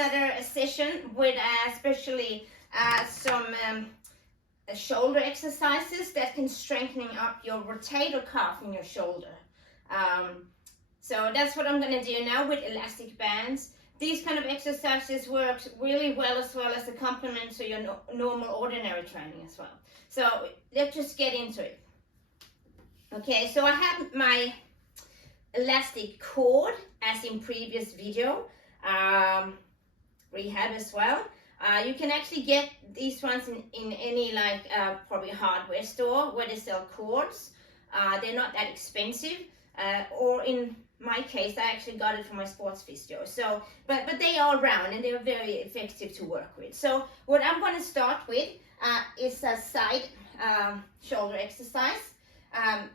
another session with especially some shoulder exercises that can strengthening up your rotator cuff in your shoulder. So that's what I'm going to do now with elastic bands. These kind of exercises work really well as a complement to your normal ordinary training as well. So let's just get into it. Okay, so I have my elastic cord as in previous video, rehab as well. You can actually get these ones in any like probably hardware store where they sell cords. They're not that expensive, or in my case I actually got it from my sports physio. So but they are round and they're very effective to work with. So what I'm going to start with is a side shoulder exercise.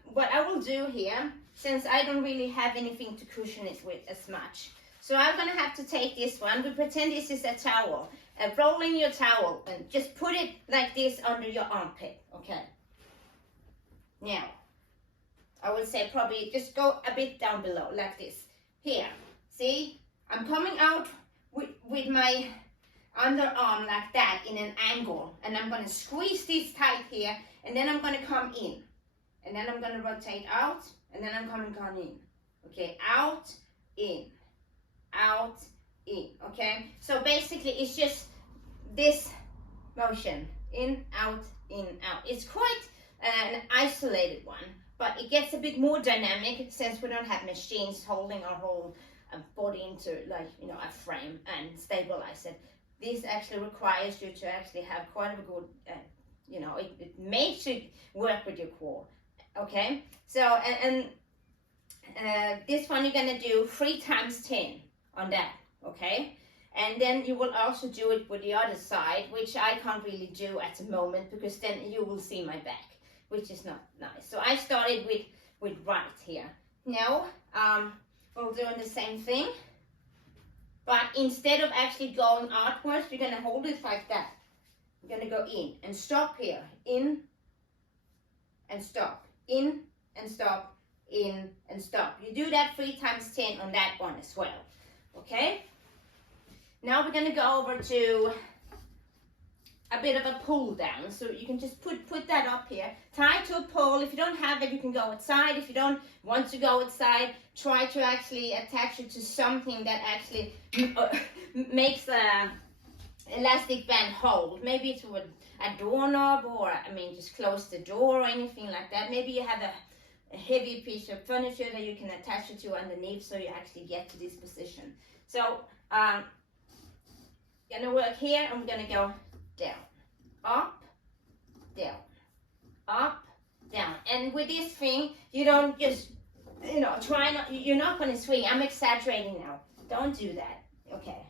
What I will do here, since I don't really have anything to cushion it with as much, so I'm going to have to take this one. We pretend this is a towel. Roll in your towel and just put it like this under your armpit, okay? Now, I would say probably just go a bit down below, like this. Here, see? I'm coming out with my underarm like that in an angle, and I'm going to squeeze this tight here, and then I'm going to come in. And then I'm going to rotate out, and then I'm coming in. Okay, out, in, okay? So basically it's just this motion, in, out, in, out. It's quite an isolated one, but it gets a bit more dynamic since we don't have machines holding our whole body into like, you know, a frame and stabilize it. This actually requires you to actually have quite a good, you know, it makes you work with your core. Okay, so this one you're gonna do 3 times 10 on that, okay? And then you will also do it with the other side, which I can't really do at the moment because then you will see my back, which is not nice. So I started with right here. Now we're doing the same thing, but instead of actually going outwards, you're gonna hold it like that. You're gonna go in and stop here, in and stop. In and stop, in and stop. You do that 3 times 10 on that one as well. Okay? Now we're going to go over to a bit of a pull down. So you can just put that up here. Tie to a pole. If you don't have it, you can go outside. If you don't want to go outside, try to actually attach it to something that actually makes a elastic band hold. Maybe it's with a doorknob, or I mean just close the door or anything like that. Maybe you have a heavy piece of furniture that you can attach it to underneath so you actually get to this position. So gonna work here, and we're gonna go down, up, down, up, down. And with this thing, you don't just, you know, you're not gonna swing. I'm exaggerating now. Don't do that, okay?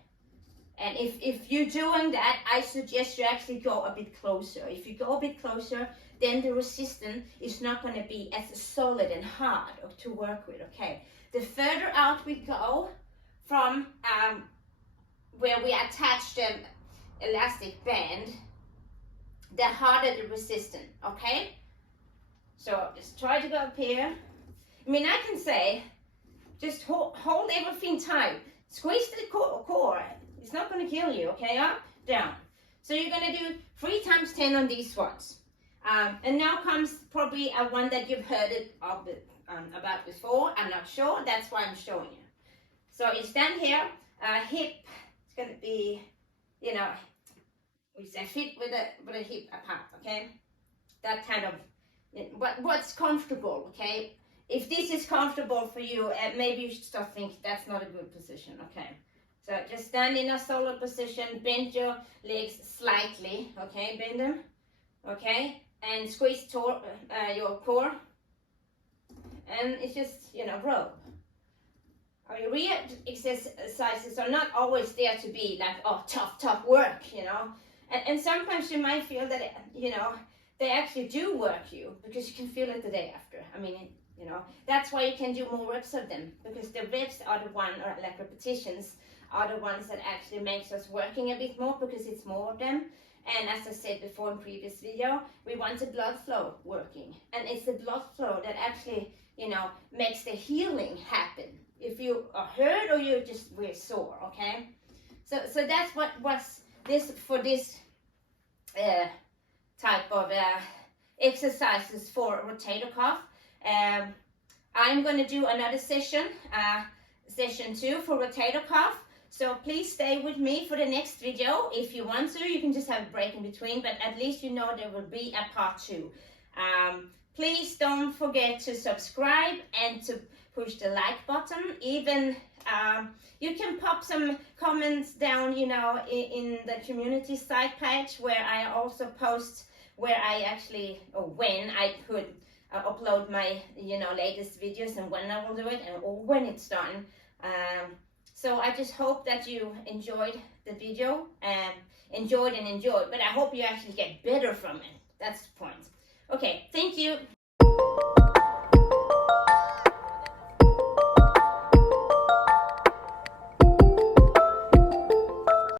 And if you're doing that, I suggest you actually go a bit closer. If you go a bit closer, then the resistance is not going to be as solid and hard to work with, okay? The further out we go from where we attach the elastic band, the harder the resistance, okay? So just try to go up here. I mean, I can say, just hold everything tight. Squeeze the core. It's not going to kill you, okay? Up, down. So you're going to do 3 times 10 on these ones. And now comes probably a one that you've heard about before. I'm not sure. That's why I'm showing you. So you stand here. Hip, it's going to be, you know, we say fit with a hip apart, okay? That kind of, what's comfortable, okay? If this is comfortable for you, maybe you should start thinking that's not a good position, okay? So just stand in a solid position, bend your legs slightly, okay? Bend them, okay? And squeeze your core. And it's just, you know, row. Our rehab exercises are not always there to be like, oh, tough work, you know? And sometimes you might feel that, you know, they actually do work you because you can feel it the day after. I mean, you know, that's why you can do more reps of them, because the reps are the one, or like repetitions, are the ones that actually makes us working a bit more because it's more of them. And as I said before in previous video, we want the blood flow working. And it's the blood flow that actually, you know, makes the healing happen. If you are hurt or you're just we're sore, okay? So that's what was this for this type of exercises for rotator cuff. I'm going to do another session, session 2 for rotator cuff. So please stay with me for the next video. If you want to, you can just have a break in between, but at least you know there will be a part 2. Please don't forget to subscribe and to push the like button. Even you can pop some comments down, you know, in the community site page, where I also post where I actually, or when I could upload my, you know, latest videos, and when I will do it, and or when it's done. So I just hope that you enjoyed the video, and enjoyed, but I hope you actually get better from it. That's the point. Okay, thank you.